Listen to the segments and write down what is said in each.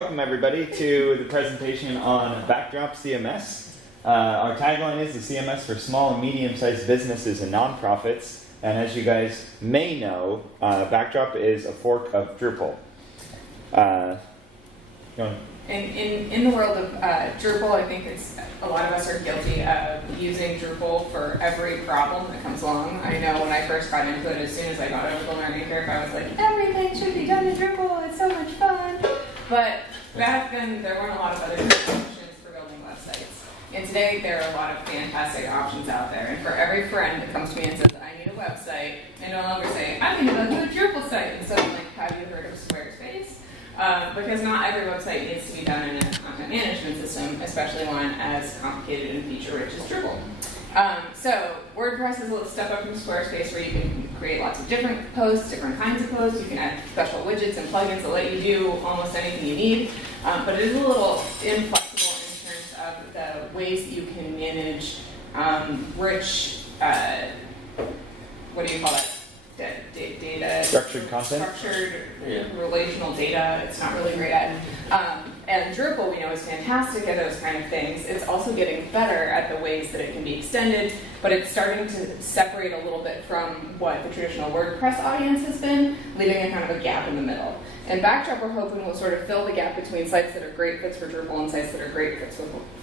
Welcome everybody to the presentation on Backdrop CMS. Our tagline is the CMS for small and medium-sized businesses and nonprofits. And as you guys may know, Backdrop is a fork of Drupal. In the world of Drupal, I think a lot of us are guilty of using Drupal for every problem that comes along. I know when I first got into it, as soon as I got over the learning curve, I was like, everything should be done in Drupal, it's so much fun. But back then, there weren't a lot of other options for building websites. And today, there are a lot of fantastic options out there. And for every friend that comes to me and says, I need a website, I no longer say, I'm going to build a Drupal site. And so I'm like, have you heard of Squarespace? Because not every website needs to be done in a content management system, especially one as complicated and feature-rich as Drupal. So WordPress is a little step up from Squarespace where you can create lots of different posts, different kinds of posts. You can add special widgets and plugins that let you do almost anything you need. But it is a little inflexible in terms of the ways that you can manage rich, what do you call it? Data, structured content, relational data. It's not really great at. And Drupal, we know, is fantastic at those kind of things. It's also getting better at the ways that it can be extended, but it's starting to separate a little bit from what the traditional WordPress audience has been, leaving a kind of a gap in the middle. And Backdrop, we're hoping, will sort of fill the gap between sites that are great fits for Drupal and sites that are great fits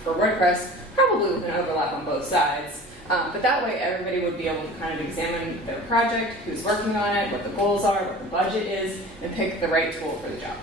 for WordPress, probably with an overlap on both sides. But that way, everybody would be able to kind of examine their project, who's working on it, what the goals are, what the budget is, and pick the right tool for the job.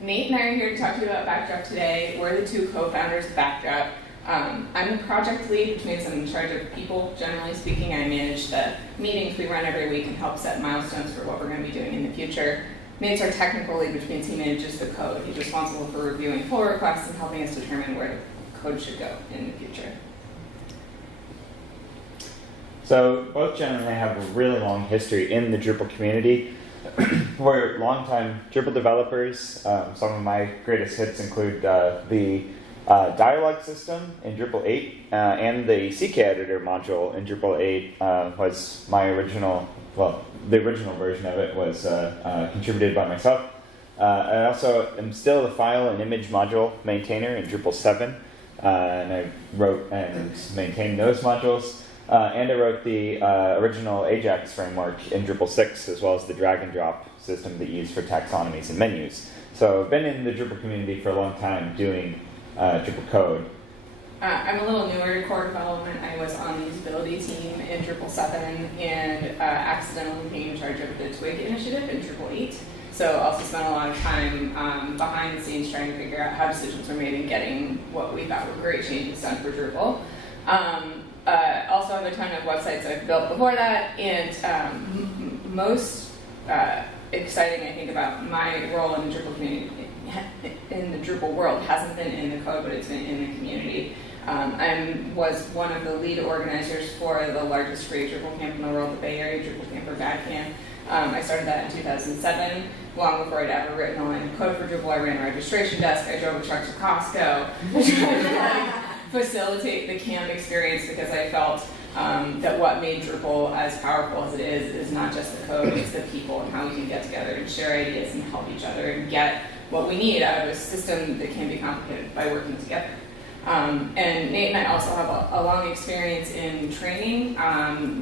Nate and I are here to talk to you about Backdrop today. We're the two co-founders of Backdrop. I'm the project lead, which means I'm in charge of people, generally speaking. I manage the meetings we run every week and help set milestones for what we're going to be doing in the future. Nate's our technical lead, which means he manages the code. He's responsible for reviewing pull requests and helping us determine where the code should go in the future. So both generally have a really long history in the Drupal community. We're longtime Drupal developers. Some of my greatest hits include the dialogue system in Drupal 8 and the CK editor module in Drupal 8 was my original, well, the original version of it was contributed by myself. I also am still the file and image module maintainer in Drupal 7. And I wrote and maintained those modules. And I wrote the original Ajax framework in Drupal 6, as well as the drag and drop system that you use for taxonomies and menus. So I've been in the Drupal community for a long time doing Drupal code. I'm a little newer to core development. I was on the usability team in Drupal 7 and accidentally became in charge of the Twig initiative in Drupal 8. So I also spent a lot of time behind the scenes trying to figure out how decisions were made and getting what we thought were great changes done for Drupal. Also have a ton of websites I've built before that, and most exciting, I think, about my role in the Drupal community, in the Drupal world, hasn't been in the code, but it's been in the community. I was one of the lead organizers for the largest free Drupalcamp in the world, the Bay Area Drupalcamp or Badcamp. I started that in 2007, long before I'd ever written a line of code for Drupal. I ran a registration desk, I drove a truck to Costco, trying to facilitate the camp experience because I felt that what made Drupal as powerful as it is not just the code, it's the people and how we can get together and share ideas and help each other and get what we need out of a system that can be complicated by working together. And Nate and I also have a long experience in training.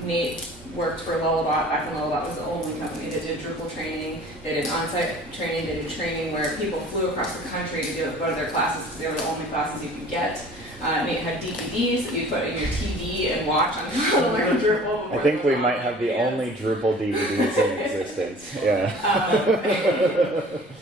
Nate worked for Lullabot back when Lullabot was the only company that did Drupal training. They did on-site training, they did training where people flew across the country to go to their classes because they were the only classes you could get. Nate had DVDs that you put in your TV and watch on how to learn Drupal. I think we might have the only Drupal DVDs in existence. Yeah.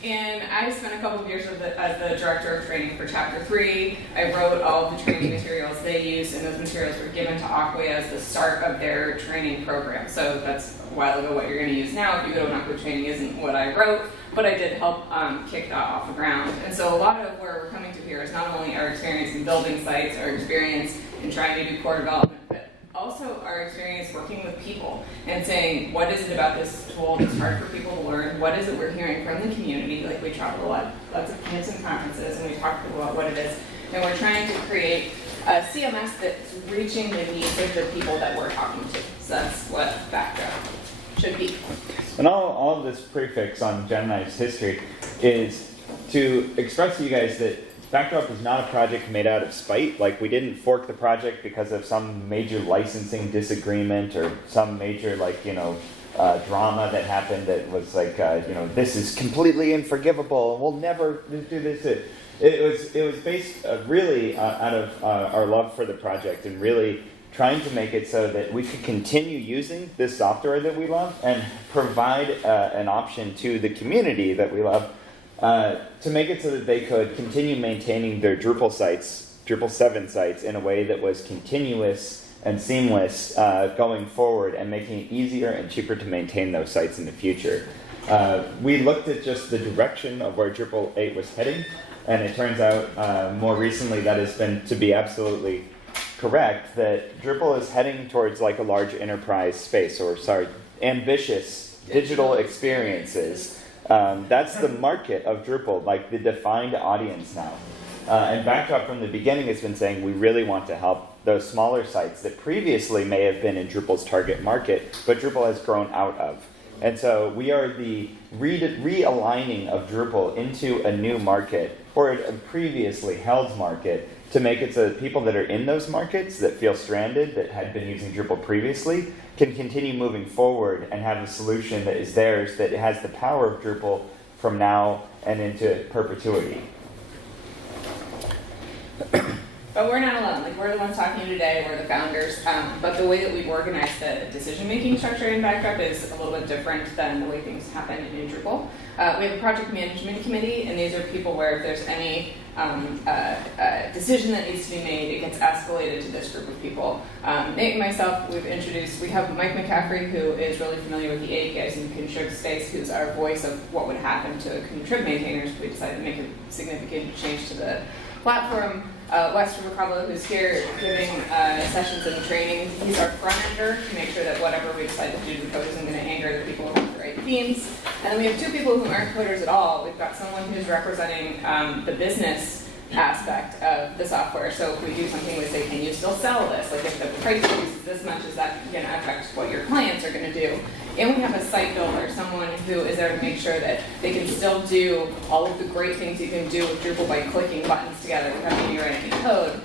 And I spent a couple of years as the director of training for Chapter 3. I wrote all of the training materials they used, and those materials were given to Aquia as the start of their training program. So that's a while ago. What you're going to use now, if you go to an Aquia training, isn't what I wrote, but I did help kick that off the ground. And so a lot of where we're coming to here is not only our experience in building sites, our experience in trying to do core development, but also our experience working with people and saying, what is it about this tool that's hard for people to learn? What is it we're hearing from the community? Like, we travel a lot, lots of camps and conferences, and we talk to people about what it is. And we're trying to create a CMS that's reaching the needs of the people that we're talking to. So that's what Backdrop should be. And all of this prefix on Jen and I's history is to express to you guys that Backdrop is not a project made out of spite. Like, we didn't fork the project because of some major licensing disagreement or some major, drama that happened that was like, this is completely unforgivable and we'll never do this. It was based really out of our love for the project and really trying to make it so that we could continue using this software that we love and provide an option to the community that we love to make it so that they could continue maintaining their Drupal sites, Drupal 7 sites, in a way that was continuous and seamless going forward and making it easier and cheaper to maintain those sites in the future. We looked at just the direction of where Drupal 8 was heading, and it turns out more recently that has been to be absolutely correct, that Drupal is heading towards like a large enterprise space, ambitious digital experiences. That's the market of Drupal, like the defined audience now. And Backdrop from the beginning has been saying we really want to help those smaller sites that previously may have been in Drupal's target market, but Drupal has grown out of. And so we are the realigning of Drupal into a new market, or a previously held market, to make it so that people that are in those markets that feel stranded, that had been using Drupal previously, can continue moving forward and have a solution that is theirs, that has the power of Drupal from now and into perpetuity. But we're not alone. Like, we're the ones talking to you today. We're the founders. But the way that we've organized the decision-making structure in Backdrop is a little bit different than the way things happen in Drupal. We have a project management committee, and these are people where if there's any decision that needs to be made, it gets escalated to this group of people. Nate and myself, we have Mike McCaffrey, who is really familiar with the APIs in the contrib space, who's our voice of what would happen to contrib maintainers if we decided to make a significant change to the platform. Wes Rubalcaba, who's here giving sessions and training. He's our front-ender to make sure that whatever we decide to do to the code isn't going to anger the people who have the right themes. And then we have two people who aren't coders at all. We've got someone who's representing the business aspect of the software. So if we do something, we say, can you still sell this? Like, if the price increases this much, is that going to affect what your clients are going to do? And we have a site builder, someone who is there to make sure that they can still do all of the great things you can do with Drupal by clicking buttons together without having to write any code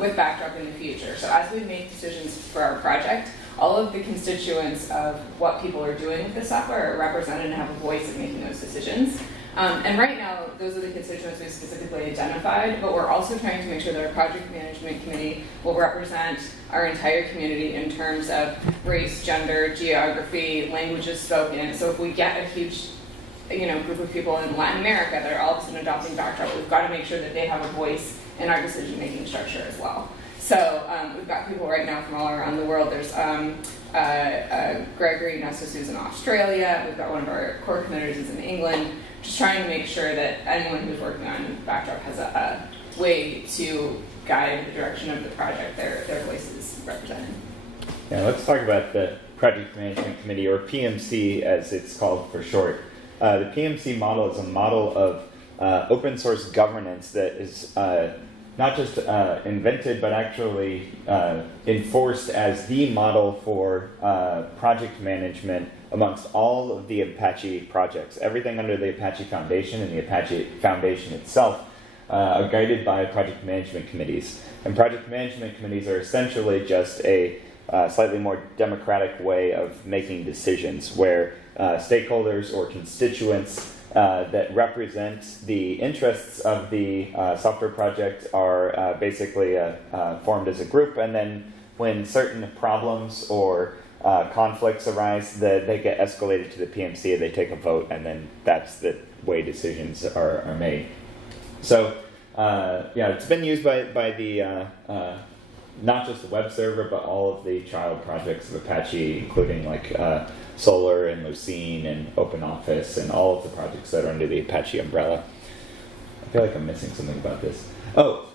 with Backdrop in the future. So as we make decisions for our project, all of the constituents of what people are doing with the software are represented and have a voice in making those decisions. And right now, those are the constituents we've specifically identified, but we're also trying to make sure that our project management committee will represent our entire community in terms of race, gender, geography, languages spoken. So if we get a huge group of people in Latin America that are all of a sudden adopting Backdrop, we've got to make sure that they have a voice in our decision-making structure as well. So we've got people right now from all around the world. There's Gregory Nessus, who's in Australia. We've got one of our core communities in England. Just trying to make sure that anyone who's working on Backdrop has a way to guide the direction of the project, their voices represented. Yeah, let's talk about the Project Management Committee, or PMC as it's called for short. The PMC model is a model of open source governance that is not just invented, but actually enforced as the model for project management amongst all of the Apache projects. Everything under the Apache Foundation and the Apache Foundation itself are guided by project management committees. And project management committees are essentially just a slightly more democratic way of making decisions where stakeholders or constituents that represent the interests of the software project are basically formed as a group, and then when certain problems or conflicts arise, they get escalated to the PMC, and they take a vote, and then that's the way decisions are made. So it's been used by the not just the web server, but all of the child projects of Apache, including like Solar and Lucene and OpenOffice and all of the projects that are under the Apache umbrella. I feel like I'm missing something about this. So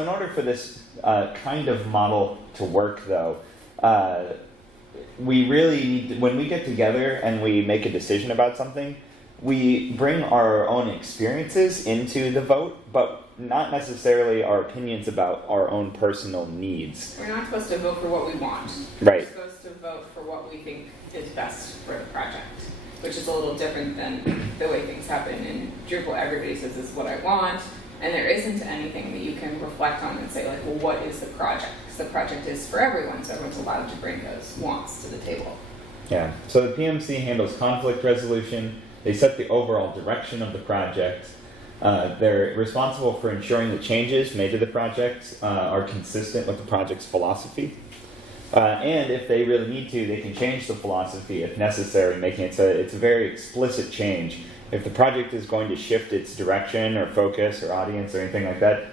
in order for this kind of model to work, though, we really need when we get together and we make a decision about something, we bring our own experiences into the vote, but not necessarily our opinions about our own personal needs. We're not supposed to vote for what we want. Right. We're supposed to vote for what we think is best for the project, which is a little different than the way things happen in Drupal. Everybody says, this is what I want, and there isn't anything that you can reflect on and say, like, well, what is the project? Because the project is for everyone, so everyone's allowed to bring those wants to the table. Yeah, so the PMC handles conflict resolution. They set the overall direction of the project. They're responsible for ensuring the changes made to the project are consistent with the project's philosophy. And if they really need to, they can change the philosophy if necessary, making it so it's a very explicit change. If the project is going to shift its direction or focus or audience or anything like that,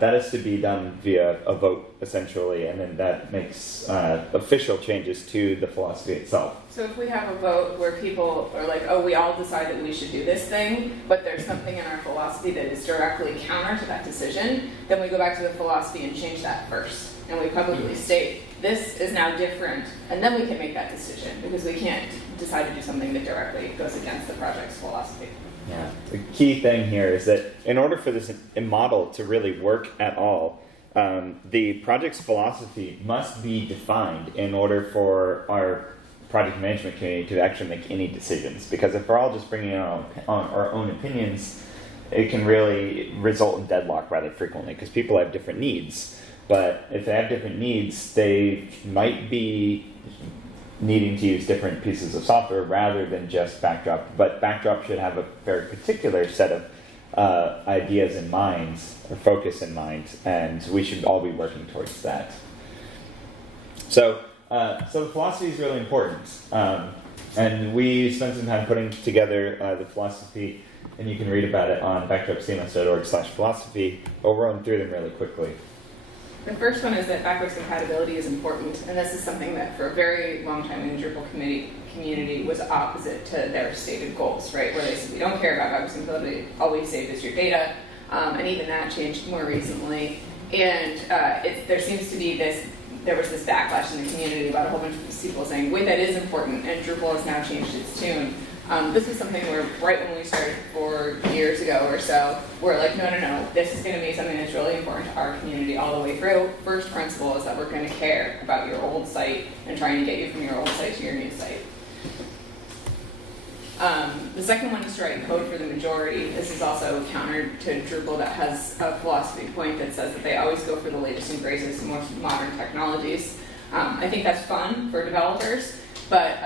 that has to be done via a vote, essentially, and then that makes official changes to the philosophy itself. So if we have a vote where people are like, oh, we all decide that we should do this thing, but there's something in our philosophy that is directly counter to that decision, then we go back to the philosophy and change that first. And we publicly state, this is now different, and then we can make that decision, because we can't decide to do something that directly goes against the project's philosophy. Yeah. The key thing here is that in order for this model to really work at all, the project's philosophy must be defined in order for our project management community to actually make any decisions. Because if we're all just bringing in our own opinions, it can really result in deadlock rather frequently, because people have different needs. But if they have different needs, they might be needing to use different pieces of software rather than just Backdrop. But Backdrop should have a very particular set of ideas in mind, or focus in mind, and we should all be working towards that. So the philosophy is really important. And we spent some time putting together the philosophy, and you can read about it on backdropcms.org/philosophy, but we'll run through them really quickly. The first one is that backwards compatibility is important, and this is something that for a very long time in the Drupal community was opposite to their stated goals, right? Where they said, we don't care about backwards compatibility, all we save is your data, and even that changed more recently. And there seems to be there was this backlash in the community about a whole bunch of people saying, wait, that is important, and Drupal has now changed its tune. This was something where right when we started 4 years ago or so, we're like, no, this is going to be something that's really important to our community all the way through. First principle is that we're going to care about your old site and trying to get you from your old site to your new site. The second one is to write code for the majority. This is also counter to Drupal that has a philosophy point that says that they always go for the latest and greatest and most modern technologies. I think that's fun for developers, but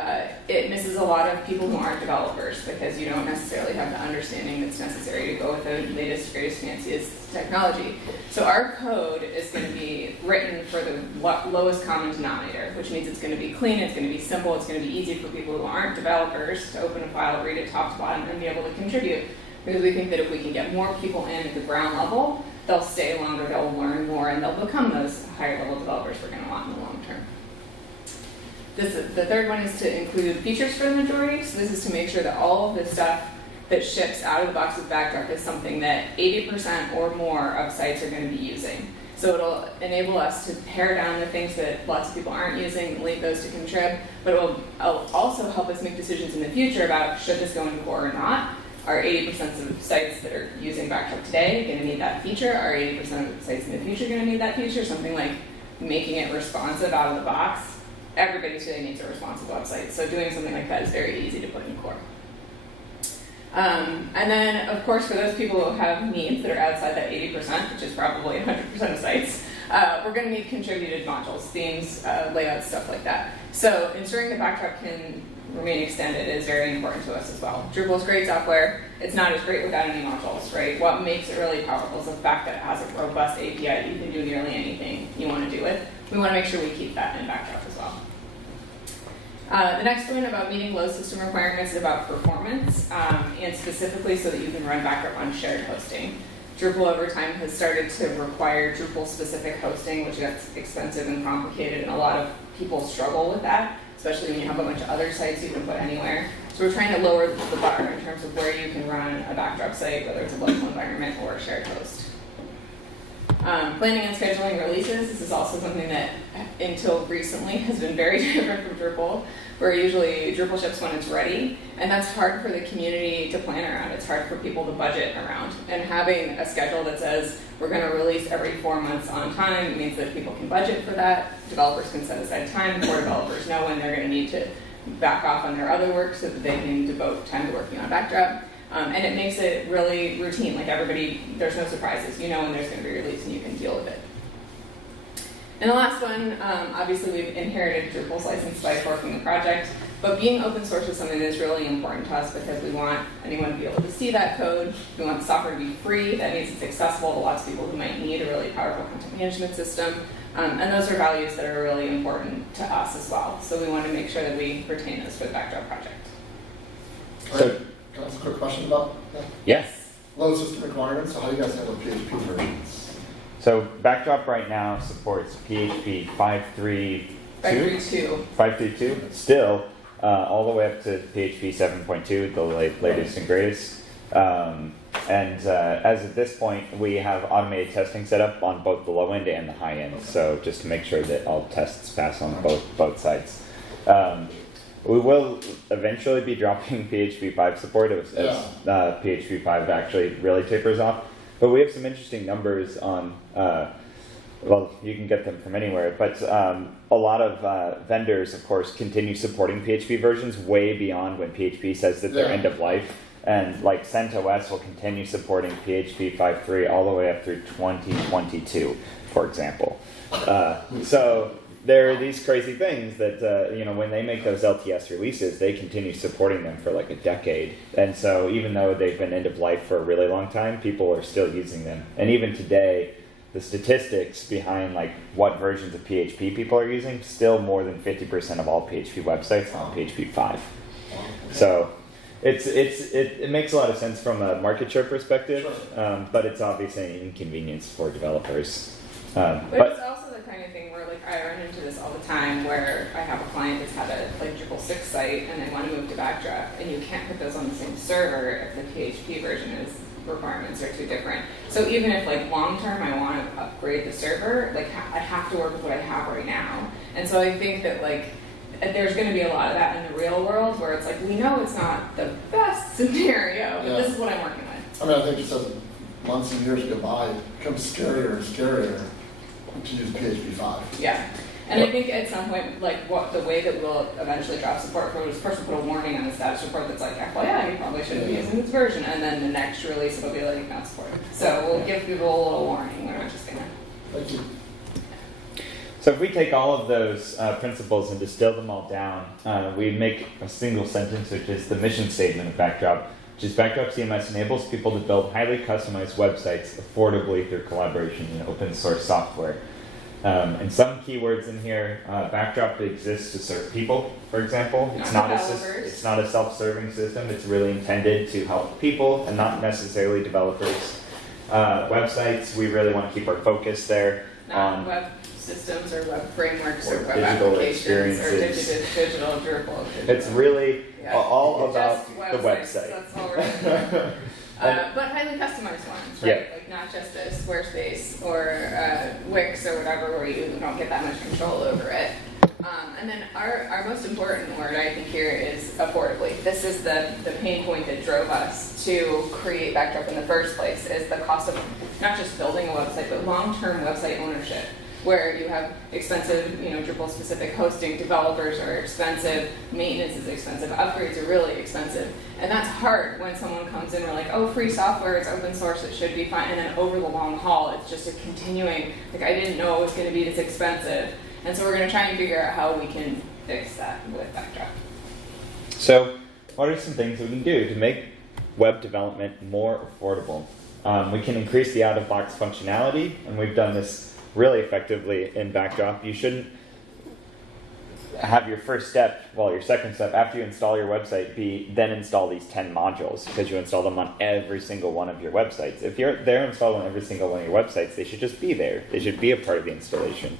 it misses a lot of people who aren't developers, because you don't necessarily have the understanding that's necessary to go with the latest, greatest, fanciest technology. So our code is going to be written for the lowest common denominator, which means it's going to be clean, it's going to be simple, it's going to be easy for people who aren't developers to open a file, read it top to bottom, and be able to contribute. Because we think that if we can get more people in at the ground level, they'll stay longer, they'll learn more, and they'll become those higher level developers we're going to want in the long term. The third one is to include features for the majority. So this is to make sure that all of the stuff that ships out of the box with Backdrop is something that 80% or more of sites are going to be using. So it'll enable us to pare down the things that lots of people aren't using and leave those to contrib, but it'll also help us make decisions in the future about should this go into core or not. Are 80% of sites that are using Backdrop today going to need that feature? Are 80% of sites in the future going to need that feature? Something like making it responsive out of the box. Everybody today needs a responsive website, so doing something like that is very easy to put in core. And then, of course, for those people who have needs that are outside that 80%, which is probably 100% of sites, we're going to need contributed modules, themes, layouts, stuff like that. So ensuring the Backdrop can remain extended is very important to us as well. Drupal is great software. It's not as great without any modules, right? What makes it really powerful is the fact that it has a robust API that you can do nearly anything you want to do with. We want to make sure we keep that in Backdrop as well. The next one about meeting low system requirements is about performance, and specifically so that you can run Backdrop on shared hosting. Drupal over time has started to require Drupal-specific hosting, which gets expensive and complicated, and a lot of people struggle with that, especially when you have a bunch of other sites you can put anywhere. So we're trying to lower the bar in terms of where you can run a Backdrop site, whether it's a local environment or a shared host. Planning and scheduling releases, this is also something that until recently has been very different from Drupal, where usually Drupal ships when it's ready, and that's hard for the community to plan around. It's hard for people to budget around. And having a schedule that says we're going to release every 4 months on time means that people can budget for that, developers can set aside time, before developers know when they're going to need to back off on their other work so that they can devote time to working on Backdrop. And it makes it really routine, like everybody, there's no surprises. You know when there's going to be a release and you can deal with it. And the last one, obviously we've inherited Drupal's license by forking the project, but being open source is something that's really important to us because we want anyone to be able to see that code. We want the software to be free. That means it's accessible to lots of people who might need a really powerful content management system. And those are values that are really important to us as well. So we want to make sure that we retain those for the Backdrop project. So, can I ask a quick question about that? Yes. Load system requirements, so how do you guys handle PHP versions? So Backdrop right now supports PHP 5.3.2. 5.3.2, still, all the way up to PHP 7.2, the latest and greatest. As of this point, we have automated testing set up on both the low end and the high end. So just to make sure that all tests pass on both sides. We will eventually be dropping PHP 5 support as PHP 5 actually really tapers off. But we have some interesting numbers on, well, you can get them from anywhere, but a lot of vendors, of course, continue supporting PHP versions way beyond when PHP says that they're end of life. And like CentOS will continue supporting PHP 5.3 all the way up through 2022, for example. So there are these crazy things that, when they make those LTS releases, they continue supporting them for like a decade. And so even though they've been end of life for a really long time, people are still using them. And even today, the statistics behind like what versions of PHP people are using, still more than 50% of all PHP websites on PHP 5. So it makes a lot of sense from a market share perspective, but it's obviously an inconvenience for developers. But it's also the kind of thing where like I run into this all the time where I have a client that's had a like Drupal 6 site and they want to move to Backdrop, and you can't put those on the same server if the PHP version requirements are too different. So even if like long term I want to upgrade the server, like I have to work with what I have right now. And so I think that like there's going to be a lot of that in the real world where it's like we know it's not the best scenario, but this is what I'm working with. I mean, I think just as months and years go by, it becomes scarier and scarier to use PHP 5. Yeah. And I think at some point, like the way that we'll eventually drop support for is first we'll put a warning on the status report that's like, FYI, you probably shouldn't be using this version. And then the next release it'll be like, not supported. So we'll give people a little warning. We're not just going to. Thank you. So if we take all of those principles and distill them all down, we make a single sentence, which is the mission statement of Backdrop, which is Backdrop CMS enables people to build highly customized websites affordably through collaboration and open source software. And some keywords in here, Backdrop exists to serve people, for example. It's not a self-serving system. It's really intended to help people and not necessarily developers. Websites, we really want to keep our focus there. Not web systems or web frameworks or web digital applications or experiences. digital Drupal. It's really all about the websites. website. That's all we're doing. But highly customized ones, right? Yeah. Like not just a Squarespace or Wix or whatever where you don't get that much control over it. And then our most important word I think here is affordably. This is the pain point that drove us to create Backdrop in the first place, is the cost of not just building a website, but long-term website ownership, where you have expensive, Drupal-specific hosting, developers are expensive, maintenance is expensive, upgrades are really expensive. And that's hard when someone comes in, we're like, oh, free software, it's open source, it should be fine. And then over the long haul, it's just a continuing, like I didn't know it was going to be this expensive. And so we're going to try and figure out how we can fix that with Backdrop. So what are some things we can do to make web development more affordable? We can increase the out-of-box functionality, and we've done this really effectively in Backdrop. You shouldn't have your second step after you install your website be then install these 10 modules, because you install them on every single one of your websites. If they're installed on every single one of your websites, they should just be there. They should be a part of the installation.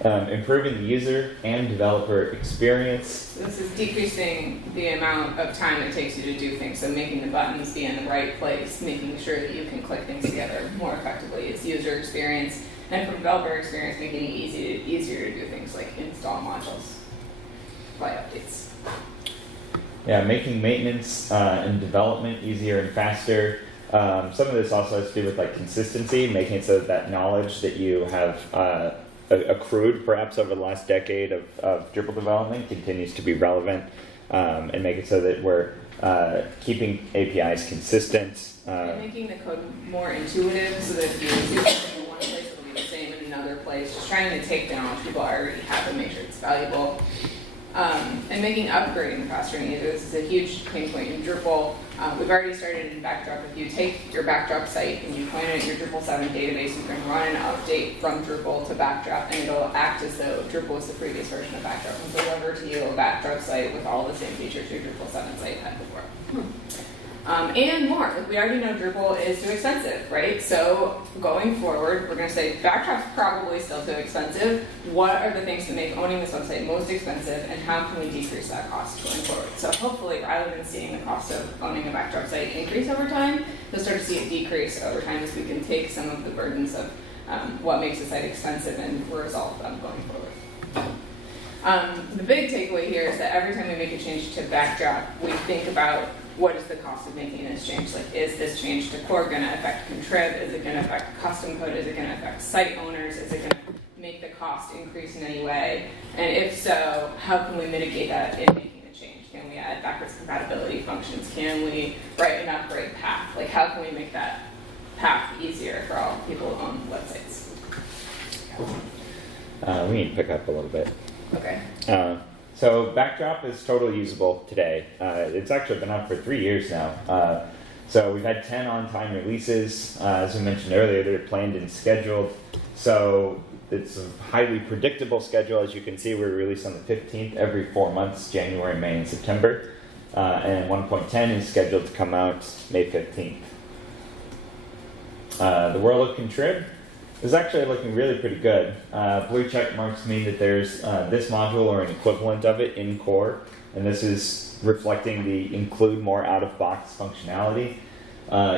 Improving the user and developer experience. This is decreasing the amount of time it takes you to do things, so making the buttons be in the right place, making sure that you can click things together more effectively. It's user experience, and from developer experience, making it easier to do things like install modules, apply updates. Yeah, making maintenance and development easier and faster. Some of this also has to do with like consistency, making it so that knowledge that you have accrued perhaps over the last decade of Drupal development continues to be relevant, and make it so that we're keeping APIs consistent. And making the code more intuitive so that if you do something in one place, it'll be the same in another place. Just trying to take down what people already have and make sure it's valuable. And making upgrading faster and easier. This is a huge pain point in Drupal. We've already started in Backdrop. If you take your Backdrop site and you point it at your Drupal 7 database, you can run an update from Drupal to Backdrop, and it'll act as though Drupal was the previous version of Backdrop and deliver to you a Backdrop site with all the same features your Drupal 7 site had before. And more. Like, we already know Drupal is too expensive, right? So going forward, we're going to say Backdrop's probably still too expensive. What are the things that make owning this website most expensive, and how can we decrease that cost going forward? So hopefully, rather than seeing the cost of owning a Backdrop site increase over time, you'll start to see it decrease over time as we can take some of the burdens of what makes a site expensive and resolve them going forward. The big takeaway here is that every time we make a change to Backdrop, we think about what is the cost of making this change? Like, is this change to core going to affect contrib? Is it going to affect custom code? Is it going to affect site owners? Is it going to make the cost increase in any way? And if so, how can we mitigate that in making a change? Can we add backwards compatibility functions? Can we write an upgrade path? Like, how can we make that path easier for all people who own websites? We need to pick up a little bit. Okay. So Backdrop is totally usable today. It's actually been out for 3 years now. So we've had 10 on-time releases. As we mentioned earlier, they're planned and scheduled. So it's a highly predictable schedule. As you can see, we're released on the 15th every 4 months, January, May, and September. And 1.10 is scheduled to come out May 15th. The world of contrib is actually looking really pretty good. Blue check marks mean that there's this module or an equivalent of it in core, and this is reflecting the include more out-of-box functionality.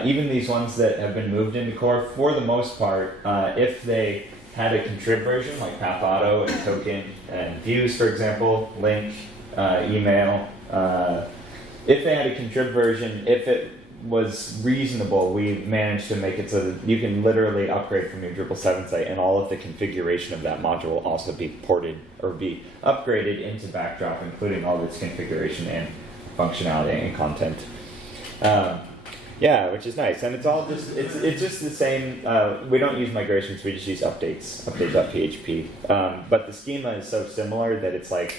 Even these ones that have been moved into core, for the most part, if they had a contrib version like path auto and token and views, for example, link, email, if they had a contrib version, if it was reasonable, we managed to make it so that you can literally upgrade from your Drupal 7 site, and all of the configuration of that module will also be ported or be upgraded into Backdrop, including all of its configuration and functionality and content. Yeah, which is nice, and it's all just it's just the same. We don't use migrations; we just use updates, update.php. But the schema is so similar that it's like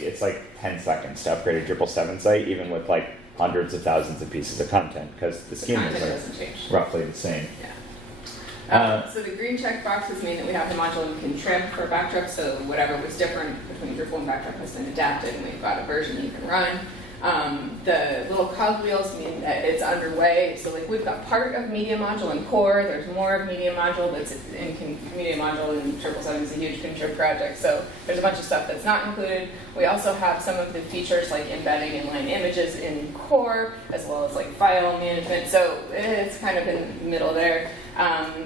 10 seconds to upgrade a Drupal 7 site, even with like hundreds of thousands of pieces of content, because the schemas are roughly the same. Yeah. So the green check boxes mean that we have the module in contrib for Backdrop, so whatever was different between Drupal and Backdrop has been adapted, and we've got a version that you can run. The little cogwheels mean that it's underway. So like we've got part of media module in core. There's more of media module that's in media module in Drupal 7 is a huge contrib project. So there's a bunch of stuff that's not included. We also have some of the features like embedding inline images in core, as well as like file management. So it's kind of in the middle there.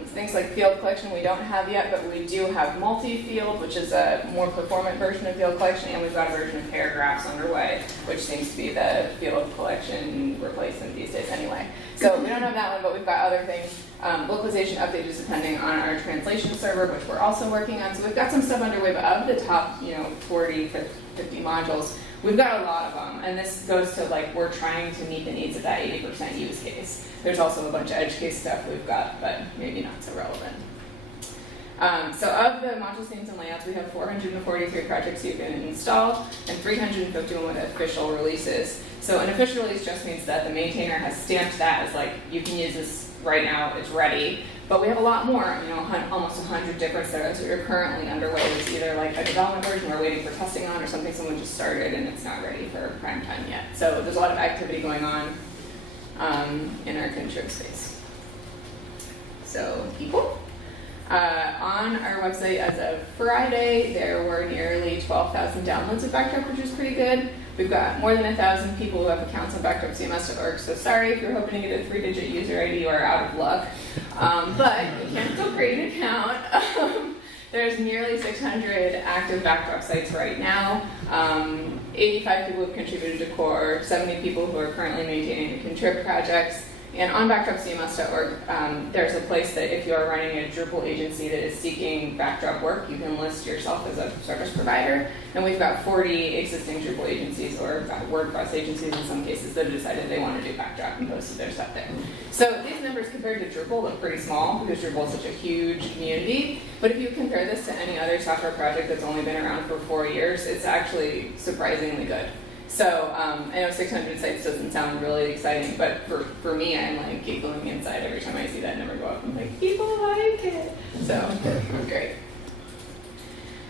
Things like field collection we don't have yet, but we do have multi-field, which is a more performant version of field collection, and we've got a version of paragraphs underway, which seems to be the field collection replacement these days anyway. So we don't have that one, but we've got other things. Localization updates depending on our translation server, which we're also working on. So we've got some stuff underway, but of the top, 40, 50 modules, we've got a lot of them. And this goes to like, we're trying to meet the needs of that 80% use case. There's also a bunch of edge case stuff we've got, but maybe not so relevant. So of the module themes and layouts, we have 443 projects you can install and 351 with official releases. So an official release just means that the maintainer has stamped that as like, you can use this right now, it's ready. But we have a lot more, almost 100 different threads that are currently underway. It's either like a development version we're waiting for testing on, or something someone just started and it's not ready for prime time yet. So there's a lot of activity going on in our contrib space. So people. On our website as of Friday, there were nearly 12,000 downloads of Backdrop, which is pretty good. We've got more than 1,000 people who have accounts on backdropcms.org, so sorry if you're hoping to get a 3-digit user ID, you are out of luck. But you can still create an account. There's nearly 600 active Backdrop sites right now. 85 people have contributed to core, 70 people who are currently maintaining the contrib projects. And on backdropcms.org, there's a place that if you are running a Drupal agency that is seeking Backdrop work, you can list yourself as a service provider. And we've got 40 existing Drupal agencies, or WordPress agencies in some cases, that have decided they want to do Backdrop and posted their stuff there. So these numbers compared to Drupal look pretty small because Drupal is such a huge community. But if you compare this to any other software project that's only been around for 4 years, it's actually surprisingly good. So I know 600 sites doesn't sound really exciting, but for me, I'm like giggling inside every time I see that number go up. I'm like, people like it. So great.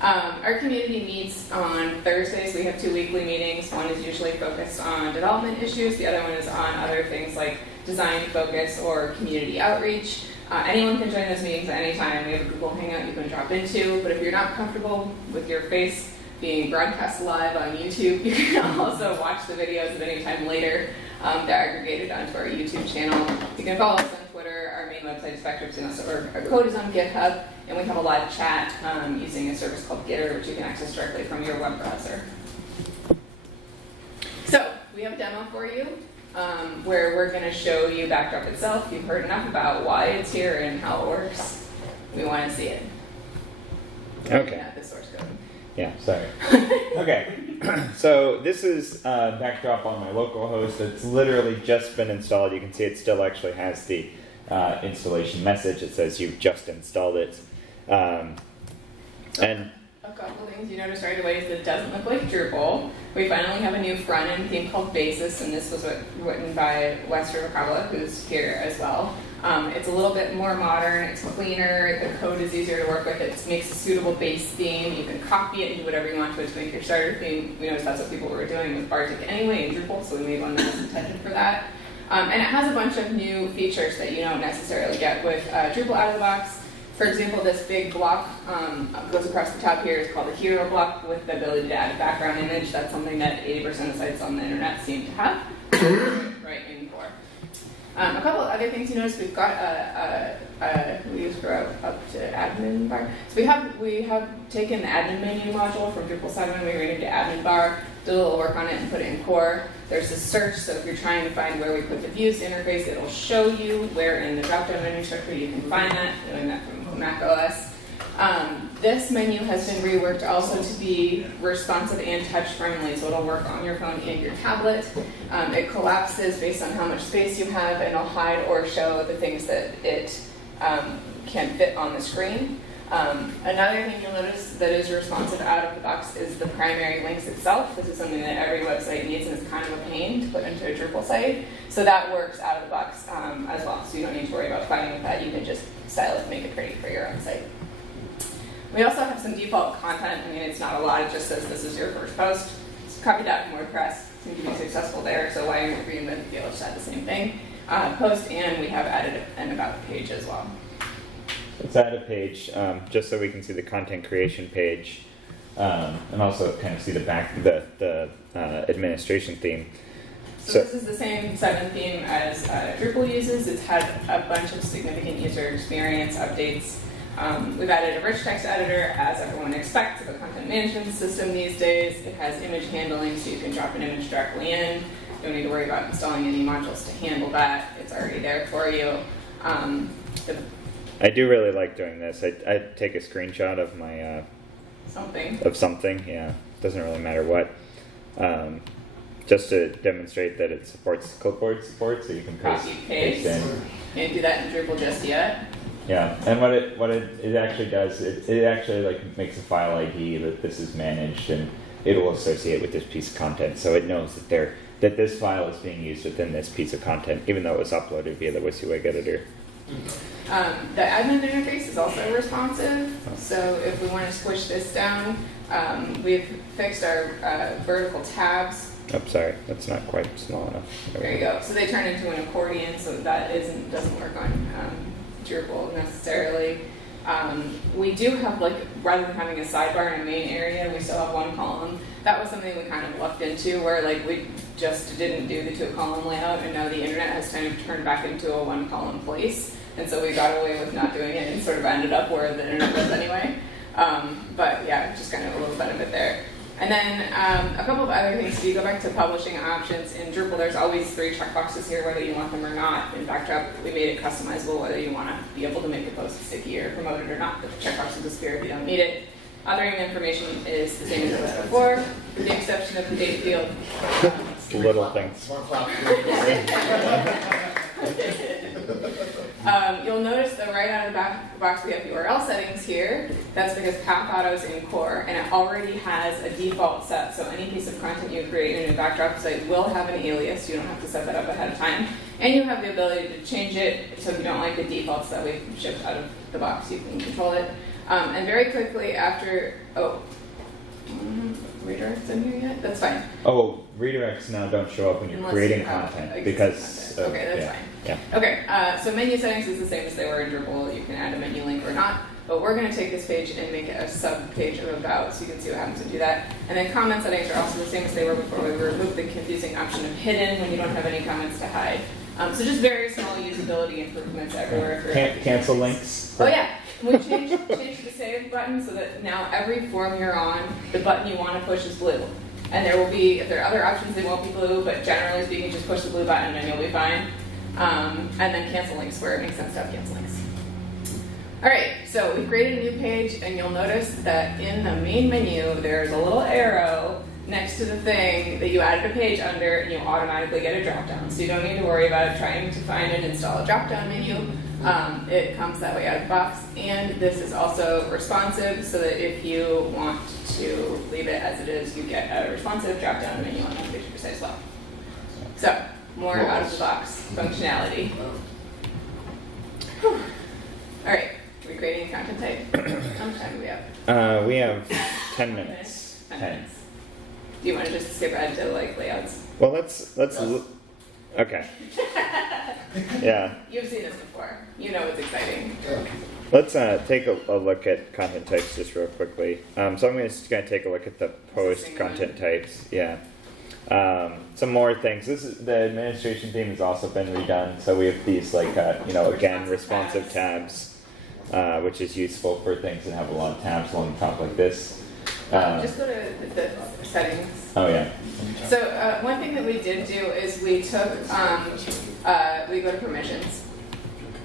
Our community meets on Thursdays. We have 2 weekly meetings. One is usually focused on development issues. The other one is on other things like design focus or community outreach. Anyone can join those meetings at any time. We have a Google Hangout you can drop into, but if you're not comfortable with your face being broadcast live on YouTube, you can also watch the videos at any time later. They're aggregated onto our YouTube channel. You can follow us on Twitter. Our main website is Backdrop.cms. Our code is on GitHub, and we have a live chat using a service called Gitter, which you can access directly from your web browser. So we have a demo for you where we're going to show you Backdrop itself. You've heard enough about why it's here and how it works. We want to see it. Okay. Not the source code. Yeah, sorry. Okay, so this is Backdrop on my local host. It's literally just been installed. You can see it still actually has the installation message. It says you've just installed it. And a couple things you notice right away is that it doesn't look like Drupal. We finally have a new front-end theme called Basis, and this was written by Wes Rivercabla, who's here as well. It's a little bit more modern, it's cleaner, the code is easier to work with, it makes a suitable base theme. You can copy it and do whatever you want to it to make your starter theme. We noticed that's what people were doing with Bartik anyway in Drupal, so we made one that was intended for that. And it has a bunch of new features that you don't necessarily get with Drupal out of the box. For example, this big block goes across the top here. It's called a hero block with the ability to add a background image. That's something that 80% of sites on the internet seem to have. Right in core. A couple of other things you notice, we've got we use up to admin bar. So we have taken the admin menu module from Drupal 7, we renamed it admin bar, did a little work on it and put it in core. There's a search, so if you're trying to find where we put the views interface, it'll show you where in the drop-down menu structure you can find that, doing that from Mac OS. This menu has been reworked also to be responsive and touch-friendly, so it'll work on your phone and your tablet. It collapses based on how much space you have, and it'll hide or show the things that it can fit on the screen. Another thing you'll notice that is responsive out of the box is the primary links itself. This is something that every website needs, and it's kind of a pain to put into a Drupal site. So that works out of the box as well, so you don't need to worry about fighting with that. You can just style it and make it pretty for your own site. We also have some default content. I mean, it's not a lot. It just says this is your first post. It's copied that from WordPress. Seems to be successful there, so why reinvent the wheel? Just add the same thing. Post, and we have added an about page as well. let's add a page just so we can see the content creation page and also kind of see the administration theme. So this is the same 7 theme as Drupal uses. It's had a bunch of significant user experience updates. We've added a rich text editor, as everyone expects of a content management system these days. It has image handling, so you can drop an image directly in. You don't need to worry about installing any modules to handle that. It's already there for you. I do really like doing this. I take a screenshot of my something. Yeah, doesn't really matter what. Just to demonstrate that it supports clipboard support, so you can paste in. Can't do that in Drupal just yet. Yeah, and what it actually does, it actually like makes a file ID that this is managed, and it will associate with this piece of content, so it knows that this file is being used within this piece of content, even though it was uploaded via the WYSIWYG editor. The admin interface is also responsive, so if we want to squish this down, we've fixed our vertical tabs. Oh, sorry, that's not quite small enough. There you go. So they turn into an accordion, so that doesn't work on Drupal necessarily. We do have, like, rather than having a sidebar in a main area, we still have one column. That was something we kind of looked into, where like we just didn't do the 2-column layout, and now the internet has kind of turned back into a 1-column place, and so we got away with not doing it and sort of ended up where the internet was anyway. But yeah, just kind of a little benefit there. And then a couple of other things. If you go back to publishing options in Drupal, there's always 3 checkboxes here, whether you want them or not. In Backdrop, we made it customizable, whether you want to be able to make the post sticky or promote it or not. The checkbox will disappear if you don't need it. Othering information is the same as it was before, with the exception of the date field. Little things. You'll notice that right out of the box we have URL settings here. That's because Path Auto is in core, and it already has a default set. So any piece of content you create in a new Backdrop site will have an alias. You don't have to set that up ahead of time. And you have the ability to change it, so if you don't like the defaults that we've shipped out of the box, you can control it. And very quickly after, redirects in here yet? That's fine. Oh, redirects now don't show up when you're Unless creating you have content existing because. content. Okay, that's fine. Yeah. Okay, so menu settings is the same as they were in Drupal. You can add a menu link or not. But we're going to take this page and make it a sub-page of about, so you can see what happens when you do that. And then comment settings are also the same as they were before. We removed the confusing option of hidden when you don't have any comments to hide. So just very small usability improvements everywhere. Cancel links. Oh yeah, we changed the save button so that now every form you're on, the button you want to push is blue. And there will be, if there are other options, they won't be blue, but generally speaking, just push the blue button and you'll be fine. And then cancel links where it makes sense to have cancel links. All right, so we created a new page, and you'll notice that in the main menu, there's a little arrow next to the thing that you added a page under, and you automatically get a drop-down. So you don't need to worry about trying to find and install a drop-down menu. It comes that way out of the box, and this is also responsive, so that if you want to leave it as it is, you get a responsive drop-down menu on the page per se as well. So, more out-of-the-box functionality. Whew. All right, are we creating a content type? How much time do we have? We have 10 minutes. 10 minutes. Do you want to just skip ahead to like layouts? Well, let's okay. Yeah. You've seen this before. You know it's exciting. Let's take a look at content types just real quickly. So I'm just going to take a look at the post content types. Yeah. Some more things. This is the administration theme has also been redone. So we have these like again responsive tabs, which is useful for things that have a lot of tabs along the top like this. Just go to the settings. Oh yeah. So one thing that we did do is we took we go to permissions.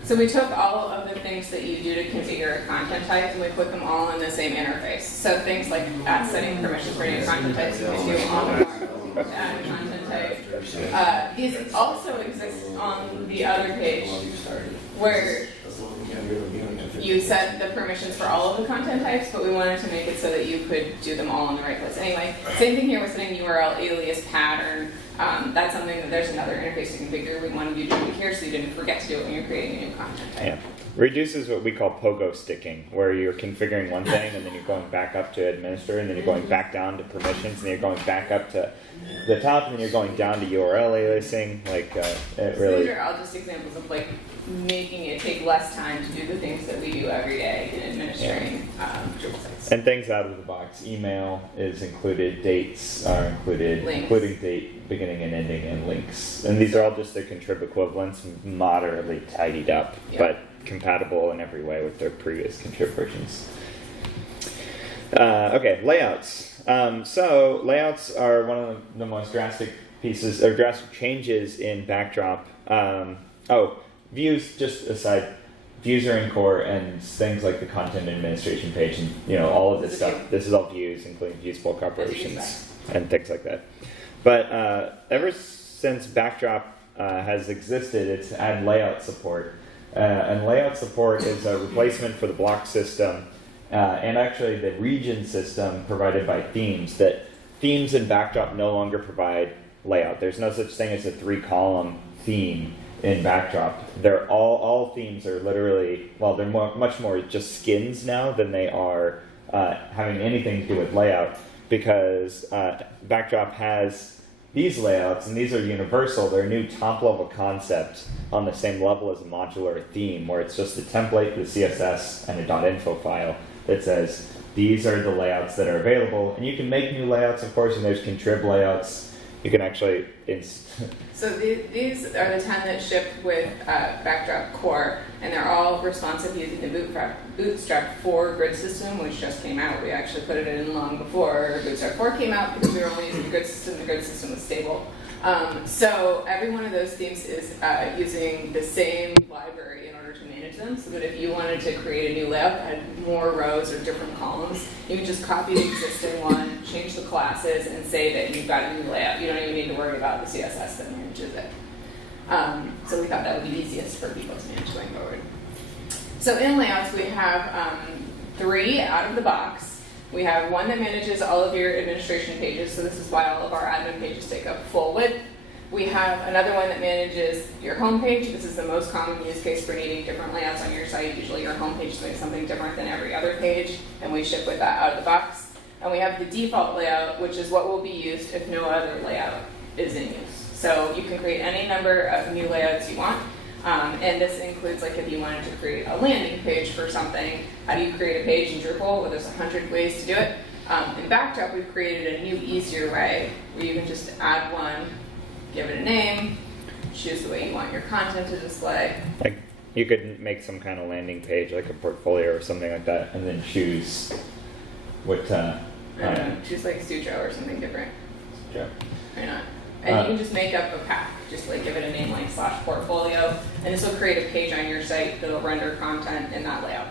So we took all of the things that you do to configure a content type and we put them all in the same interface. So things like setting permissions for new content types, you can do on the add content type. These also exist on the other page where you set the permissions for all of the content types, but we wanted to make it so that you could do them all in the right place. Anyway, same thing here, we're setting URL alias pattern. That's something that there's another interface to configure. We wanted you to do it here so you didn't forget to do it when you're creating a new content type. Yeah. Reduces what we call pogo sticking, where you're configuring one thing and then you're going back up to administer and then you're going back down to permissions and then you're going back up to the top and then you're going down to URL aliasing. Like it really. So these are all just examples of like making it take less time to do the things that we do every day in administering Drupal sites. And things out of the box. Email is included. Dates are included, links. Including date, beginning and ending, and links. And these are all just the contrib equivalents, moderately tidied up, but compatible in every way with their previous contrib versions. Okay, layouts. So layouts are one of the most drastic pieces or drastic changes in Backdrop. Views, just aside, views are in core and things like the content administration page and all of this stuff. This is all views, including views bulk operations and things like that. But ever since Backdrop has existed, it's had layout support. And layout support is a replacement for the block system and actually the region system provided by themes. That themes in Backdrop no longer provide layout. There's no such thing as a 3-column theme in Backdrop. They're all themes are literally, they're much more just skins now than they are having anything to do with layout, because Backdrop has these layouts, and these are universal, they're a new top-level concept on the same level as a modular theme, where it's just a template with CSS and a .info file that says, these are the layouts that are available, and you can make new layouts, of course, and there's contrib layouts. You can actually... So these are the 10 that ship with Backdrop Core, and they're all responsive using the Bootstrap 4 grid system, which just came out. We actually put it in long before Bootstrap 4 came out because we were only using the grid system. The grid system was stable. So every one of those themes is using the same library in order to manage them, so that if you wanted to create a new layout that had more rows or different columns, you can just copy the existing one, change the classes, and say that you've got a new layout. You don't even need to worry about the CSS that manages it. So we thought that would be easiest for people to manage going forward. So in layouts, we have 3 out of the box. We have one that manages all of your administration pages, so this is why all of our admin pages take up full width. We have another one that manages your home page. This is the most common use case for needing different layouts on your site. Usually your home page is doing something different than every other page, and we ship with that out of the box. And we have the default layout, which is what will be used if no other layout is in use. So you can create any number of new layouts you want. And this includes, like, if you wanted to create a landing page for something, how do you create a page in Drupal? Well, there's 100 ways to do it. In Backdrop, we've created a new, easier way where you can just add one, give it a name, choose the way you want your content to display. Like, you could make some kind of landing page, like a portfolio or something like that, and then choose what... choose, like, Sutro or something different. Sure. Why not? And you can just make up a path, just like give it a name like /portfolio, and this will create a page on your site that'll render content in that layout.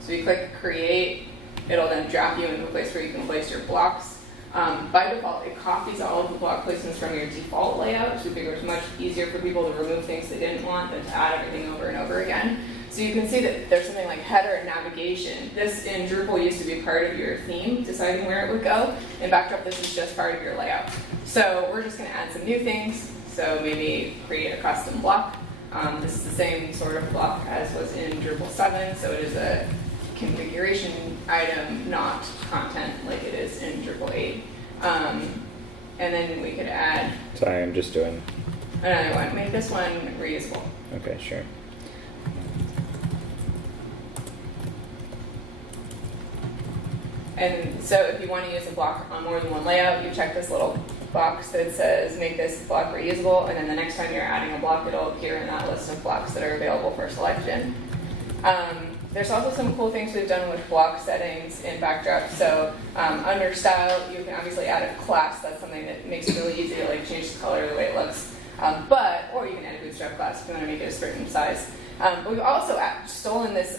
So you click create, it'll then drop you into a place where you can place your blocks. By default, it copies all of the block placements from your default layout, so we figure it's much easier for people to remove things they didn't want than to add everything over and over again. So you can see that there's something like header and navigation. This in Drupal used to be part of your theme, deciding where it would go. In Backdrop, this is just part of your layout. So we're just going to add some new things. So maybe create a custom block. This is the same sort of block as was in Drupal 7, so it is a configuration item, not content like it is in Drupal 8. And then we could add... Sorry, I'm just doing... another one. Make this one reusable. Okay, sure. And so if you want to use a block on more than one layout, you check this little box that says make this block reusable, and then the next time you're adding a block, it'll appear in that list of blocks that are available for selection. There's also some cool things we've done with block settings in Backdrop. So under style, you can obviously add a class. That's something that makes it really easy to like change the color or the way it looks. Or you can add a bootstrap class if you want to make it a certain size. But we've also stolen this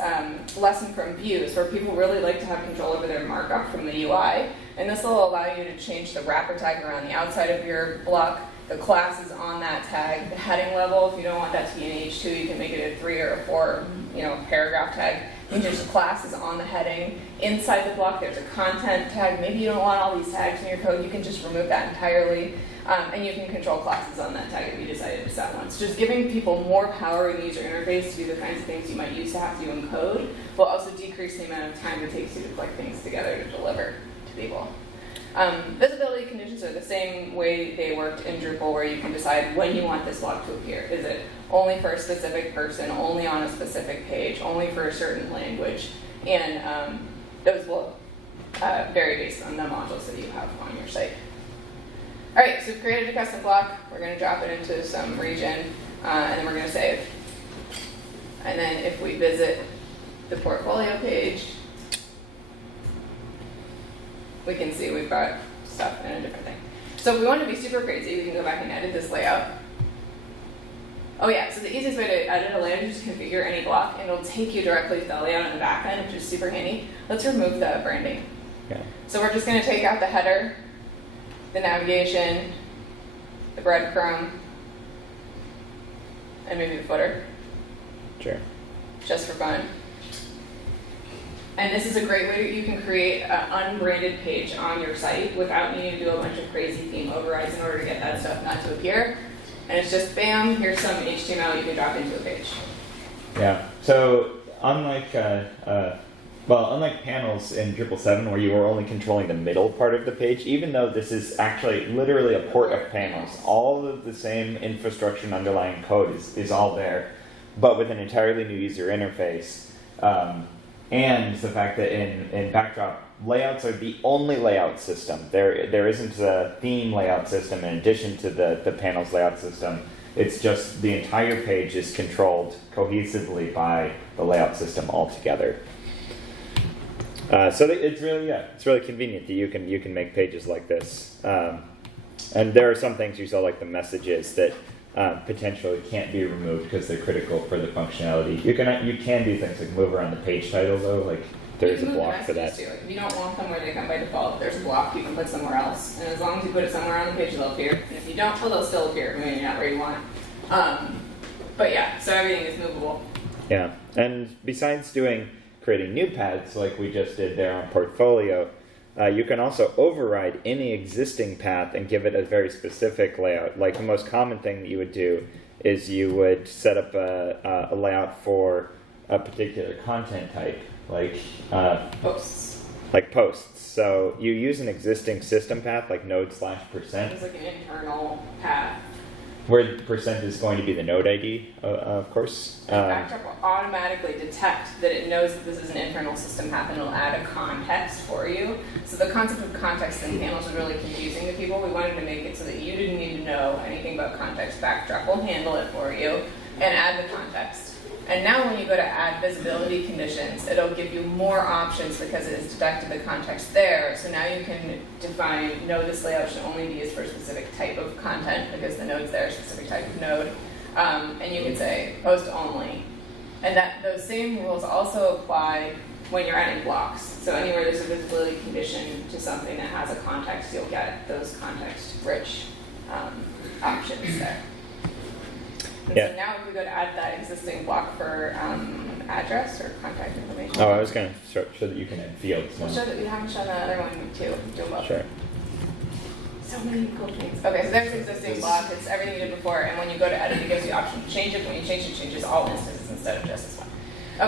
lesson from views, where people really like to have control over their markup from the UI. And this will allow you to change the wrapper tag around the outside of your block. The class is on that tag. The heading level, if you don't want that to be an H2, you can make it a 3 or a 4, paragraph tag. You can change the class is on the heading. Inside the block, there's a content tag. Maybe you don't want all these tags in your code. You can just remove that entirely. And you can control classes on that tag if you decided to set one. So just giving people more power in the user interface to do the kinds of things you might used to have to do in code will also decrease the amount of time it takes you to collect things together to deliver to people. Visibility conditions are the same way they worked in Drupal, where you can decide when you want this block to appear. Is it only for a specific person, only on a specific page, only for a certain language? And those will vary based on the modules that you have on your site. All right, so we've created a custom block. We're going to drop it into some region, and then we're going to save. And then if we visit the portfolio page, we can see we've got stuff in a different thing. So if we want to be super crazy, we can go back and edit this layout. Oh yeah, so the easiest way to edit a layout is just configure any block, and it'll take you directly to the layout in the back end, which is super handy. Let's remove the branding. Okay. So we're just going to take out the header, the navigation, the breadcrumb, and maybe the footer. Sure. Just for fun. And this is a great way that you can create an unbranded page on your site without needing to do a bunch of crazy theme overrides in order to get that stuff not to appear. And it's just, bam, here's some HTML you can drop into a page. Yeah. So unlike Well, unlike panels in Drupal 7 where you are only controlling the middle part of the page, even though this is actually literally a port of panels, all of the same infrastructure and underlying code is all there, but with an entirely new user interface. And the fact that in Backdrop, layouts are the only layout system. There isn't a theme layout system in addition to the panels layout system. It's just the entire page is controlled cohesively by the layout system altogether. So it's really convenient that you can make pages like this. And there are some things you saw, like the messages, that potentially can't be removed because they're critical for the functionality. You can do things like move around the page title though, like there's a block for that. Too. If you don't want them where they come by default, there's a block you can put somewhere else. And as long as you put it somewhere on the page, they'll appear. And if you don't, well, they'll still appear, maybe not where you want. But yeah, so everything is movable. Yeah, and besides creating new paths like we just did there on Portfolio, you can also override any existing path and give it a very specific layout. Like the most common thing that you would do is you would set up a layout for a particular content type, like Posts. Like posts. So you use an existing system path like node/%. It's like an internal path. Where percent is going to be the node ID, of course. Backdrop will automatically detect that it knows that this is an internal system path and it'll add a context for you. So the concept of context in panels is really confusing to people. We wanted to make it so that you didn't need to know anything about context. Backdrop will handle it for you and add the context. And now when you go to add visibility conditions, it'll give you more options because it has detected the context there. So now you can define, no, this layout should only be used for a specific type of content because the node's there, a specific type of node. And you can say post only. And those same rules also apply when you're adding blocks. So anywhere there's a visibility condition to something that has a context, you'll get those context-rich options there. And so now if we go to add that existing block for address or contact information. Oh, I was going to show that you can add fields. We'll show that we haven't shown that other one too. Sure. So many cool things. Okay, so there's the existing block. It's everything you did before, and when you go to edit, it gives you the option to change it. When you change it, it changes all instances instead of just this one.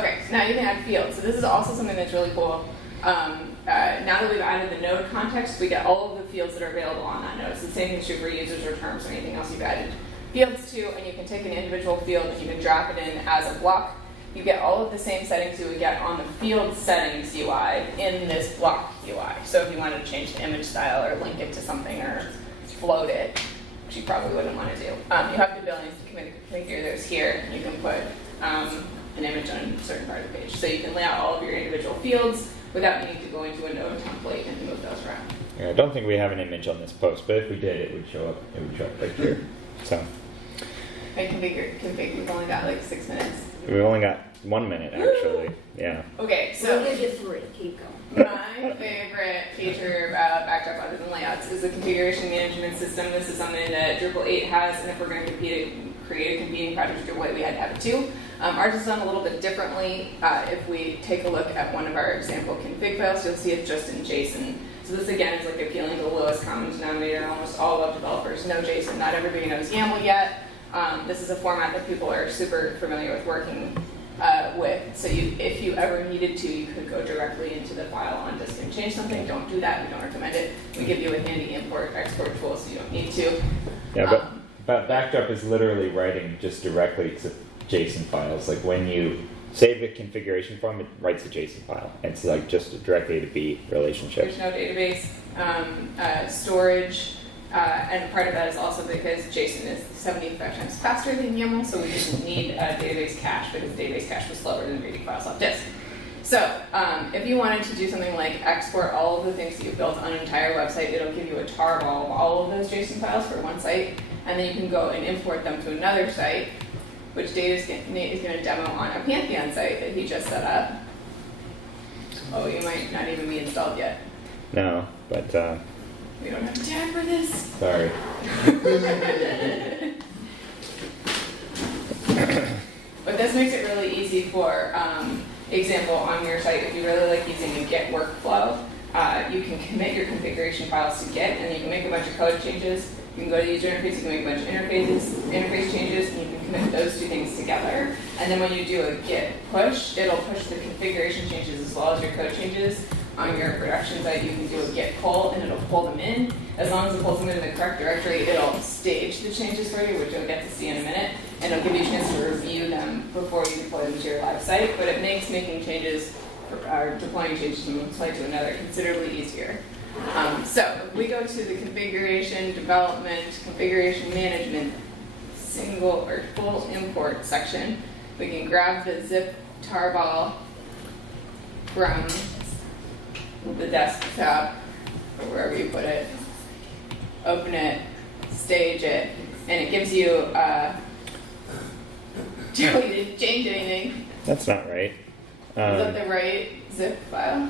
Okay, so now you can add fields. So this is also something that's really cool. Now that we've added the node context, we get all of the fields that are available on that node. So the same thing's true for users or terms or anything else you've added fields to, and you can take an individual field and you can drop it in as a block. You get all of the same settings you would get on the field settings UI in this block UI. So if you wanted to change the image style or link it to something or float it, which you probably wouldn't want to do, you have the ability to configure those here. You can put an image on a certain part of the page. So you can lay out all of your individual fields without needing to go into a node template and move those around. Yeah, I don't think we have an image on this post, but if we did, it would show up. It would show up right here. So. I config. We've only got like 6 minutes. We've only got 1 minute, actually. Yeah. Okay, so we'll give you 3. Keep going. my favorite feature about Backdrop other than layouts is the configuration management system. This is something that Drupal 8 has, and if we're going to create a competing project with Drupal 8, we had to have it too. Ours is done a little bit differently. If we take a look at one of our example config files, you'll see it's just in JSON. So this again is like appealing to the lowest common denominator. Almost all web developers know JSON. Not everybody knows YAML yet. This is a format that people are super familiar with working with. So if you ever needed to, you could go directly into the file on disk and change something. Don't do that. We don't recommend it. We give you a handy import-export tool so you don't need to. Yeah, but Backdrop is literally writing just directly to JSON files. Like when you save a configuration form, it writes a JSON file. It's like just a direct A to B relationship. There's no database storage. And part of that is also because JSON is 75 times faster than YAML, so we didn't need a database cache because the database cache was slower than reading files off disk. So if you wanted to do something like export all of the things that you've built on an entire website, it'll give you a tarball of all of those JSON files for one site, and then you can go and import them to another site, which Nate is going to demo on a Pantheon site that he just set up. Oh, you might not even be installed yet. No, but... we don't have time for this. Sorry. But this makes it really easy for example on your site. If you really like using a Git workflow, you can commit your configuration files to Git, and you can make a bunch of code changes. You can go to user interface, you can make a bunch of interface changes, and you can commit those two things together. And then when you do a git push, it'll push the configuration changes as well as your code changes. On your production side, you can do a git pull, and it'll pull them in. As long as it pulls them in the correct directory, it'll stage the changes for you, which you'll get to see in a minute, and it'll give you a chance to review them before you deploy them to your live site. But it makes making changes, or deploying changes from one site to another considerably easier. So if we go to the configuration, development, configuration management, single or full import section, we can grab the zip tarball from the desktop, or wherever you put it, open it, stage it, and it gives you, Joey, did you change anything? That's not right. Is that the right zip file?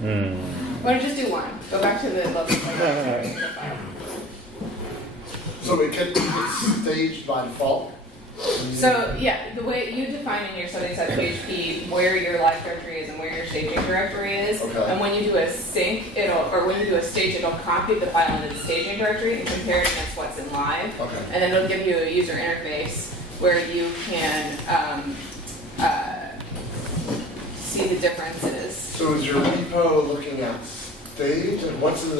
Why don't you just do one? Go back to the level file. So it gets staged by default? So yeah, the way you define in your settings at PHP where your live directory is and where your staging directory is, Okay. and when you do a sync, when you do a stage, it'll copy the file into the staging directory and compare it against what's in live, Okay. and then it'll give you a user interface where you can see the differences. So is your repo looking at stage, and what should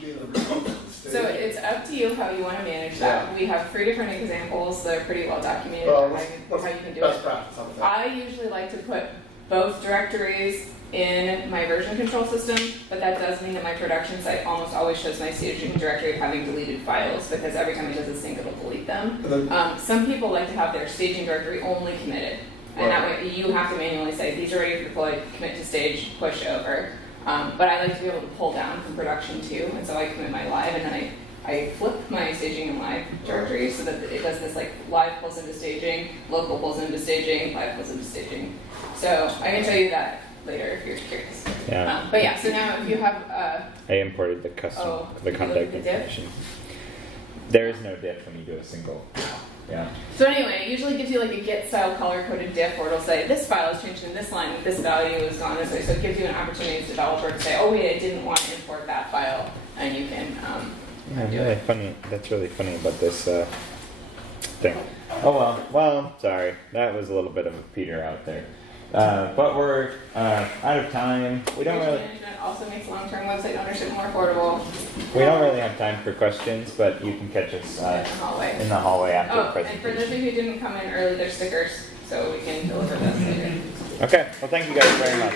be in the repo? Stage? So it's up to you how you want to manage that. We have 3 different examples that are pretty well documented Well, on what's how you can do best it. practice on that? I usually like to put both directories in my version control system, but that does mean that my production site almost always shows my staging directory of having deleted files, because every time it does a sync, it'll delete them. And then, Some people like to have their staging directory only committed, and that way you have to manually say, these are ready for deploy, commit to stage, push over. But I like to be able to pull down from production too, and so I commit my live, and then I flip my staging and live directory so that it does this, like, live pulls into staging, local pulls into staging, live pulls into staging. So I can show you that later if you're curious. Yeah. But yeah, so now if you have, I imported the custom, the you contact look at the diff? information. There is no diff when you do a single. Yeah. so anyway, it usually gives you like a git style color coded diff where it'll say this file is changed in this line, this value is gone this way. So it gives you an opportunity as a developer to say, oh wait, I didn't want to import that file, and you can Yeah, really funny. That's really funny about this thing. Oh well, sorry. That was a little bit of a peter out there. But we're out of time. We don't Page really management also makes long-term website ownership more affordable have time for questions, but you can catch us in the hallway. in the hallway after the Oh, and for presentation. those of you who didn't come in early, there's stickers, so we can deliver those later. Okay. Well, thank you guys very much.